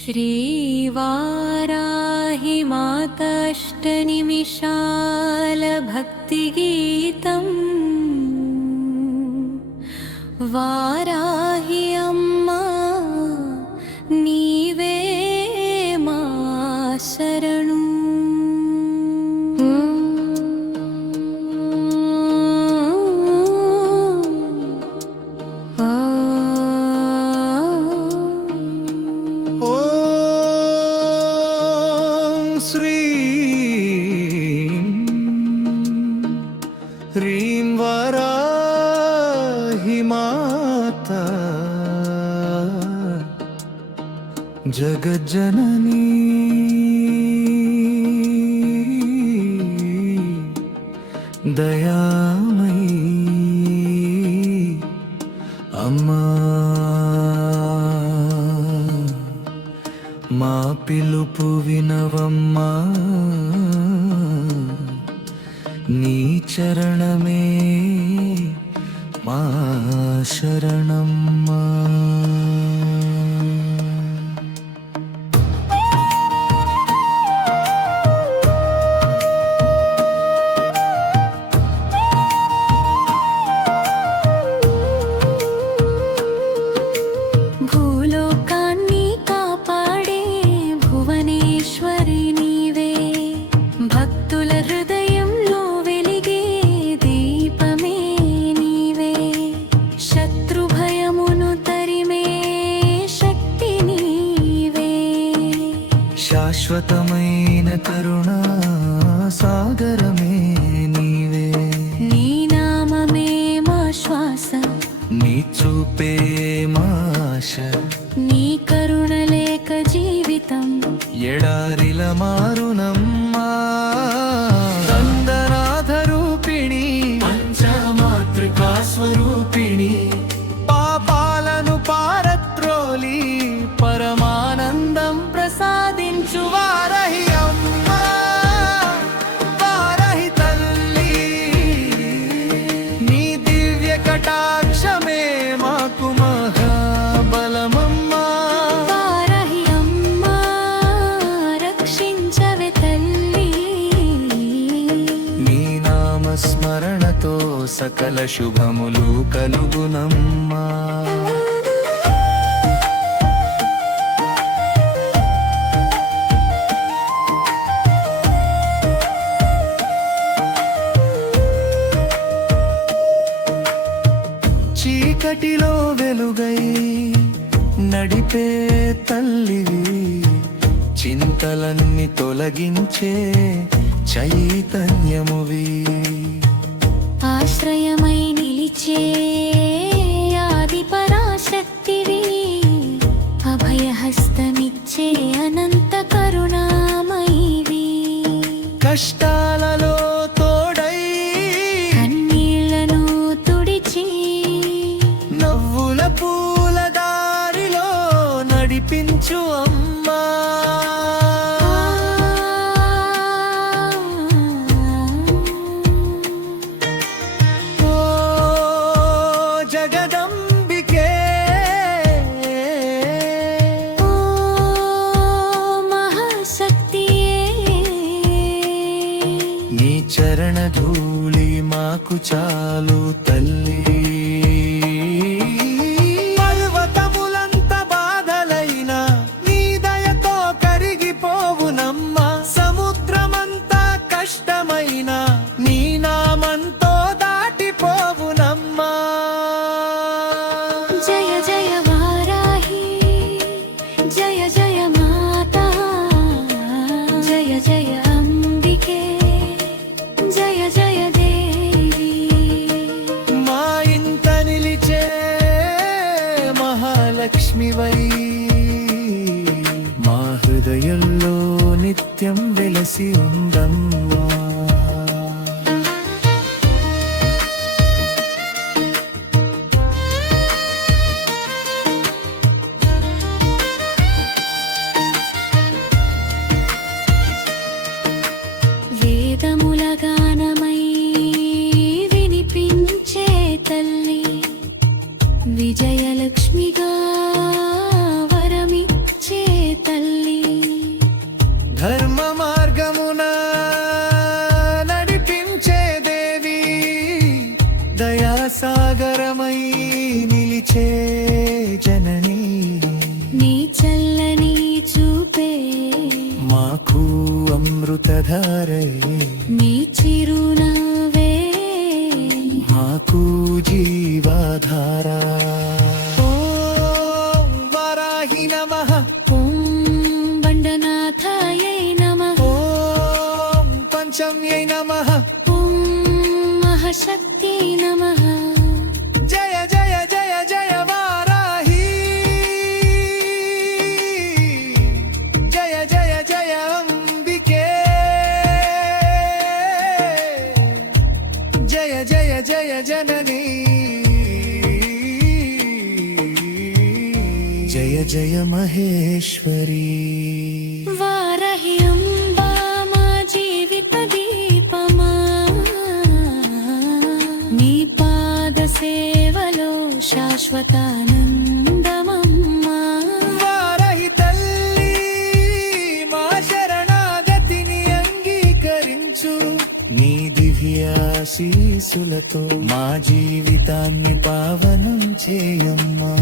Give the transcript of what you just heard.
श्रीवाराहि माताष्टनिमिषालभक्तिगीतम् वाराहि अम्मा नीवे मा शरणु। ह्रीं वाराहि माता जगज्जननी दयामयी अम्मा మా పిలుపు వినవమ్మా నీ చరణమే మా శరణమ్మా। శాశ్వతమైన కరుణా సాగరమే నీవే, నీ నామమే మా శ్వాస, నీ చూపే మా ఆశ, నీ కరుణ లేక జీవితం ఎడారిల మారునమ్మా। నందనాథ రూపిణి పంచమాతృకా స్వరూపిణి పాపాలను పారత్రోలి పరమానందం ప్రసాదించు వారాహి అమ్మా వారాహి తల్లి, నీ దివ్య కటాక్షమే మాకు మహాబలమమ్మా। వారాహి అమ్మా రక్షించవే తల్లి, నీ నామస్మరణతో సకల శుభములు కలుగునమ్మా। చీకటిలో వెలుగై నడిపే తల్లివి, చింతలన్నీ తొలగించే చైతన్యమువి, ఆశ్రయమై నిలిచే ఆది పరాశక్తివి, అభయహస్తమిచ్చే అనంత కరుణామయివి, కష్టాలలో తోడై కన్నీళ్లను తుడిచి నవ్వుల పూల దారిలో నడిపించు అమ్మా। ఓ జగదంబికే, ఓ మహాశక్తియే, నీ చరణ ధూళి మాకు చాలు తల్లి। పర్వతములంత బాధలైనా నీ దయతో కరిగిపోవునమ్మా, సముద్రమంతా కష్టమైనా నీ నామంతో దాటిపోవునమ్మా। జయ జయ వారాహి, జయ జయ మాతా, జయ జయ అంబికే, జయ జయ దేవి, మా ఇంట నిలిచే మహాలక్ష్మివై మా హృదయంలో నిత్యం వెలసి ఉందమ్మా। వేదముల గానమై వినిపించే తల్లి, విజయలక్ష్మిగా వరమిచ్చే తల్లి। అమృతధారై నీ చిరునవ్వే మాకు జీవాధారా ఓం వరాహి నమః ఓం బండనాథాయై నమః ఓం పంచమ్యై నమః ఓం మహాశక్తి నమః జయ జయ జయ జయ వారాహి జయ జయ జయ అంబికే జయ జయ జయ జననీ జయ జయ మహేశ్వరీ వారాహి అంబా మా జీవిత దీపమా నీ పాద సేవలో శాశ్వతానందమమ్మా వారాహి తల్లి మా శరణాగతిని అంగీకరించు నీ దివ్యాశీసులతో మా జీవితాన్ని పావనం చేయమ్మా